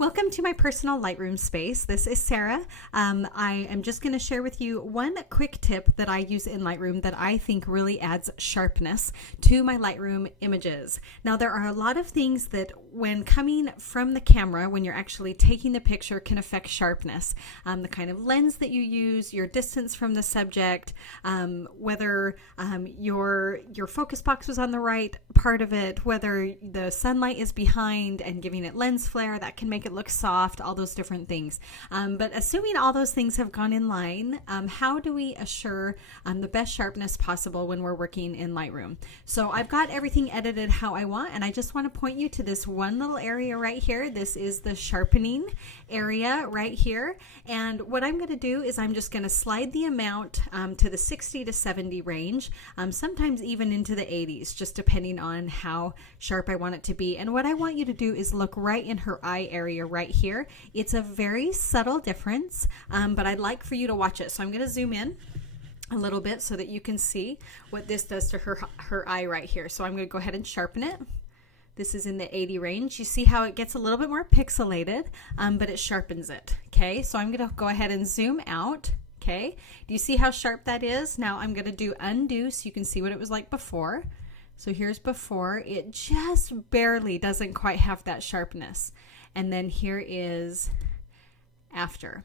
Welcome to my personal Lightroom space. This is Sarah. I am just going to share with you one quick tip that I use in Lightroom that I think really adds sharpness to my Lightroom images. Now, there are a lot of things that when coming from the camera, when you're actually taking the picture, can affect sharpness. The kind of lens that you use, your distance from the subject, whether your focus box was on the right part of it, whether the sunlight is behind and giving it lens flare, that can make it look soft, all those different things. But assuming all those things have gone in line, how do we assure the best sharpness possible when we're working in Lightroom? So I've got everything edited how I want, and I just want to point you to this one little area right here. This is the sharpening area right here. And what I'm going to do is I'm just going to slide the amount to the 60 to 70 range, sometimes even into the 80s, just depending on how sharp I want it to be. And what I want you to do is look right in her eye area right here. It's a very subtle difference, but I'd like for you to watch it. So I'm going to zoom in a little bit so that you can see what this does to her eye right here. So I'm going to go ahead and sharpen it. This is in the 80 range. You see how it gets a little bit more pixelated, but it sharpens it. Okay, so I'm going to go ahead and zoom out. Okay, do you see how sharp that is? Now I'm going to do undo so you can see what it was like before. So here's before. It just barely doesn't quite have that sharpness. And then here is after.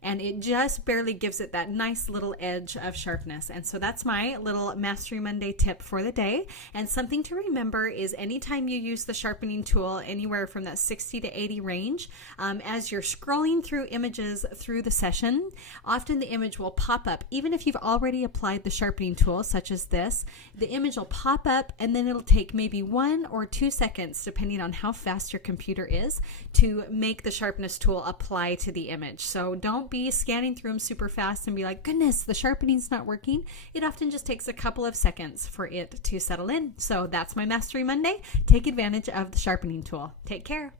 And it just barely gives it that nice little edge of sharpness. And so that's my little Mastery Monday tip for the day. And something to remember is anytime you use the sharpening tool anywhere from that 60 to 80 range, as you're scrolling through images through the session, often the image will pop up. Even if you've already applied the sharpening tool, such as this, the image will pop up and then it'll take maybe 1 or 2 seconds, depending on how fast your computer is, to make the sharpness tool apply to the image. So don't be scanning through them super fast and be like, goodness, the sharpening's not working. It often just takes a couple of seconds for it to settle in. So that's my Mastery Monday. Take advantage of the sharpening tool. Take care.